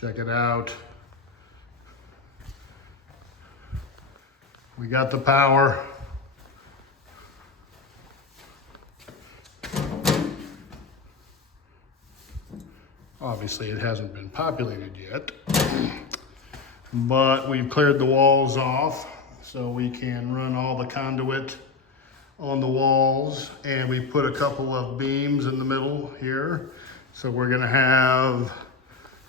Check it out. We got the power. Obviously, it hasn't been populated yet, but we've cleared the walls off so we can run all the conduit on the walls, and we put a couple of beams in the middle here. So we're gonna have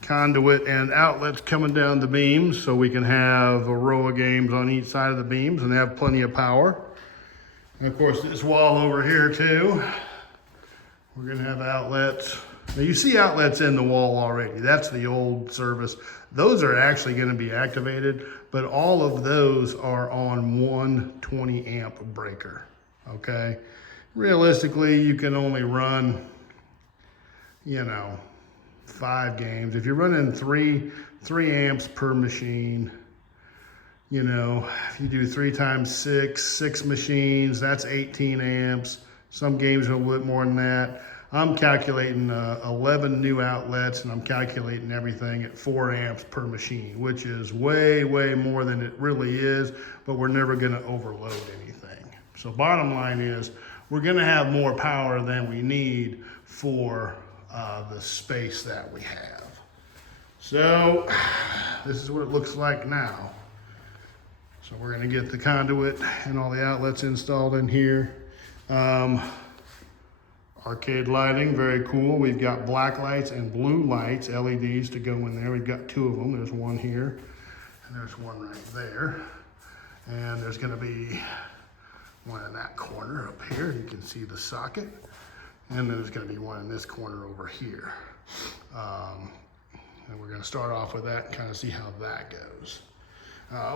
conduit and outlets coming down the beams so we can have a row of games on each side of the beams and have plenty of power. And of course, this wall over here too, we're gonna have outlets. Now you see outlets in the wall already. That's the old service. Those are actually gonna be activated, but all of those are on one 20 amp breaker, okay? Realistically, you can only run, 5 games. If you're running three amps per machine, if you do 3 times 6 machines, that's 18 amps. Some games are a little bit more than that. I'm calculating 11 new outlets, and I'm calculating everything at 4 amps per machine, which is way, way more than it really is, but we're never gonna overload anything. So bottom line is, we're gonna have more power than we need for the space that we have. So this is what it looks like now. So we're gonna get the conduit and all the outlets installed in here. Arcade lighting, very cool. We've got black lights and blue lights, LEDs to go in there. We've got 2 of them. There's one here and there's one right there. And there's gonna be one in that corner up here. You can see the socket. And then there's gonna be one in this corner over here. And we're gonna start off with that and kind of see how that goes.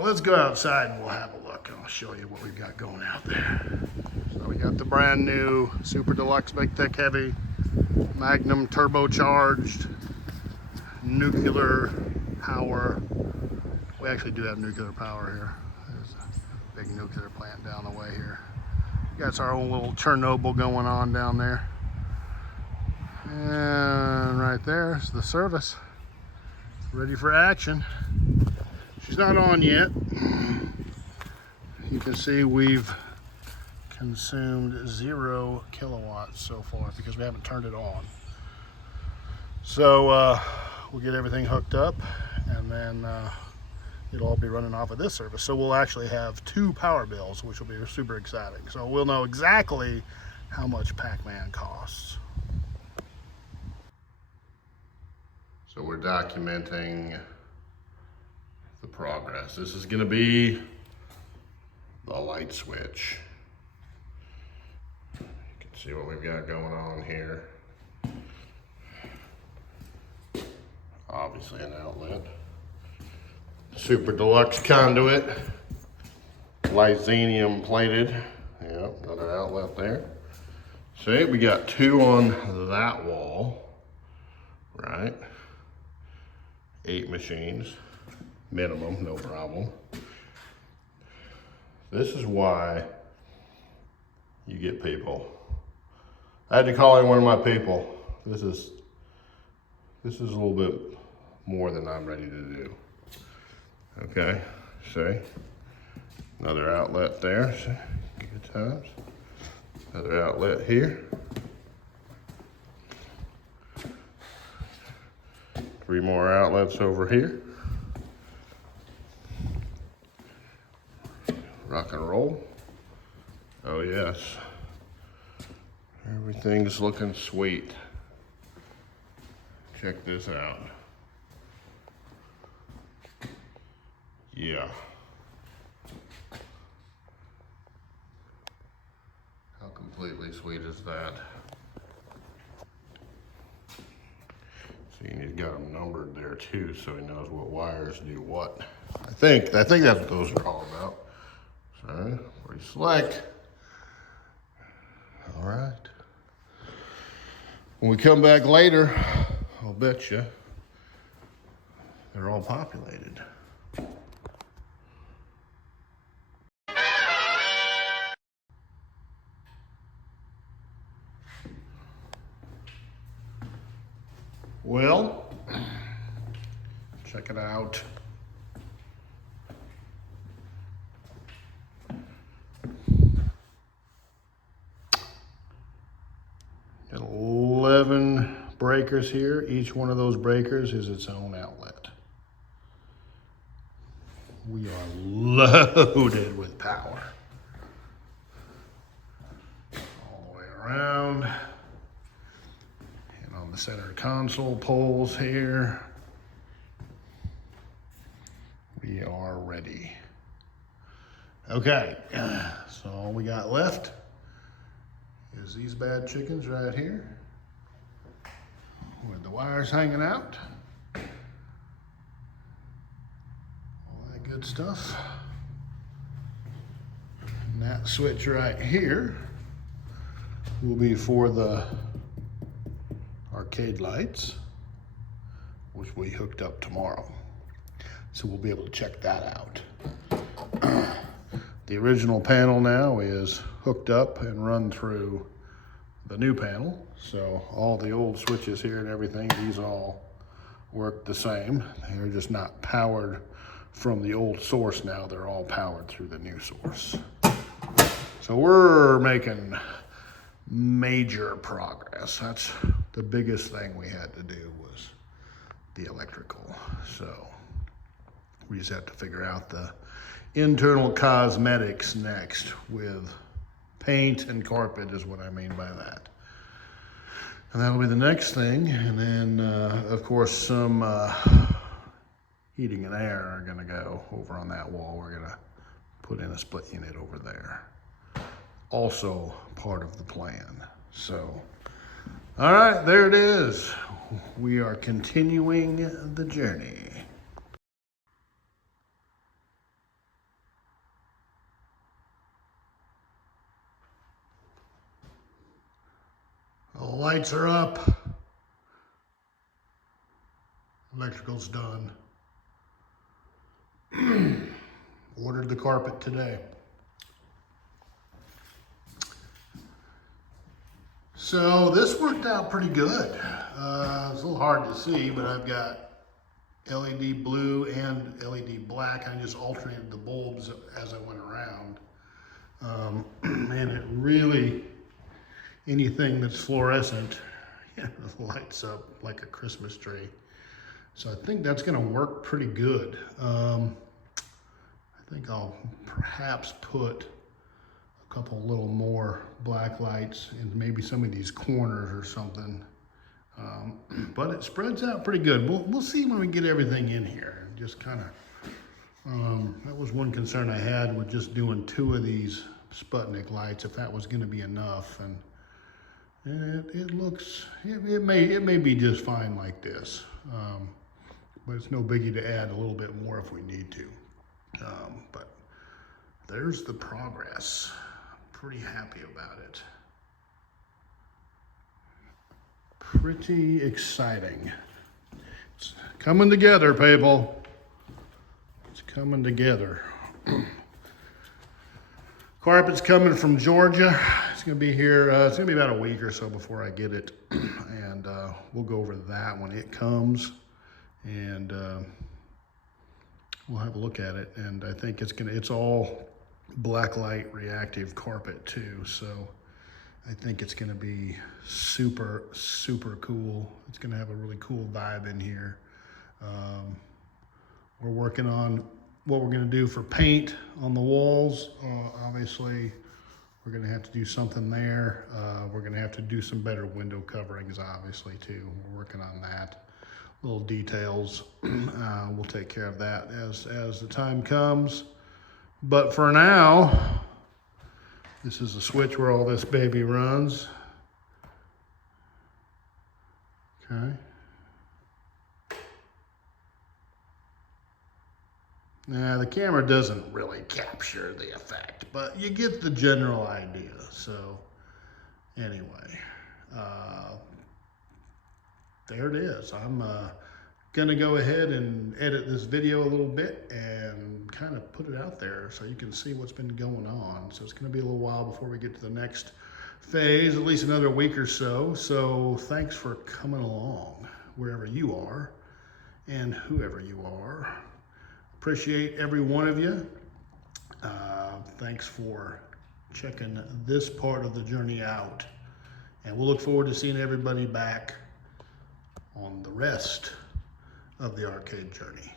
Let's go outside and we'll have a look, and I'll show you what we've got going out there. So we got the brand new Super Deluxe Big Thick Heavy Magnum turbocharged nuclear power. We actually do have nuclear power here. There's a big nuclear plant down the way here. Got our own little Chernobyl going on down there. And right there is the service, ready for action. She's not on yet. You can see we've consumed 0 kilowatts so far because we haven't turned it on. So we'll get everything hooked up, and then it'll all be running off of this service. So we'll actually have 2 power bills, which will be super exciting. So we'll know exactly how much Pac-Man costs. So we're documenting the progress. This is gonna be the light switch. You can see what we've got going on here. Obviously an outlet. Super Deluxe conduit. Lysanium plated. Yep, another outlet there. See, we got 2 on that wall, right? 8 machines, minimum, no problem. This is why you get people. I had to call in one of my people. This is a little bit more than I'm ready to do. Okay, see? Another outlet there, see? Good times. Another outlet here. 3 more outlets over here. Rock and roll. Oh yes. Everything's looking sweet. Check this out. Yeah. How completely sweet is that? He's got them numbered there too, so he knows what wires do what. I think that's what those are all about. So, pretty slick. All right. When we come back later, I'll bet you they're all populated. Well, Check it out. Got 11 breakers here. Each one of those breakers is its own outlet. We are loaded with power. All the way around. And on the center console poles here, we are ready. Okay, so all we got left is these bad chickens right here with the wires hanging out. All that good stuff. And that switch right here will be for the arcade lights, which we hooked up tomorrow. So we'll be able to check that out. The original panel now is hooked up and run through the new panel. So all the old switches here and everything, these all work the same. They're just not powered from the old source now. They're all powered through the new source. So we're making major progress. That's the biggest thing we had to do was the electrical. So we just have to figure out the internal cosmetics next with paint and carpet is what I mean by that. And that'll be the next thing. And then, of course, some heating and air are gonna go over on that wall. We're gonna put in a split unit over there. Also part of the plan. So, all right, there it is. We are continuing the journey. The lights are up. Electrical's done. Ordered the carpet today. So this worked out pretty good. It's a little hard to see, but I've got LED blue and LED black. I just alternated the bulbs as I went around. And it really, anything that's fluorescent, lights up like a Christmas tree. So I think that's gonna work pretty good. I think I'll perhaps put a couple little more black lights in maybe some of these corners or something. But it spreads out pretty good. We'll see when we get everything in here. Just kind of, that was one concern I had with just doing 2 of these Sputnik lights, if that was gonna be enough. And it looks, it may be just fine like this. But it's no biggie to add a little bit more if we need to. But there's the progress. Pretty happy about it. Pretty exciting. It's coming together, people. It's coming together. Carpet's coming from Georgia. It's gonna be here, it's gonna be about a week or so before I get it. And we'll go over that when it comes. And we'll have a look at it. And I think it's all blacklight reactive carpet too. So I think it's gonna be super, super cool. It's gonna have a really cool vibe in here. We're working on what we're gonna do for paint on the walls. Obviously, we're gonna have to do something there. We're gonna have to do some better window coverings, obviously, too. We're working on that. Little details, we'll take care of that as the time comes. But for now, this is the switch where all this baby runs. Okay. Now, the camera doesn't really capture the effect, but you get the general idea. So, anyway, there it is. I'm gonna go ahead and edit this video a little bit and kind of put it out there so you can see what's been going on. So it's gonna be a little while before we get to the next phase, at least another week or so. So thanks for coming along wherever you are. and whoever you are. Appreciate every one of you. Thanks for checking this part of the journey out. And we'll look forward to seeing everybody back on the rest of the arcade journey.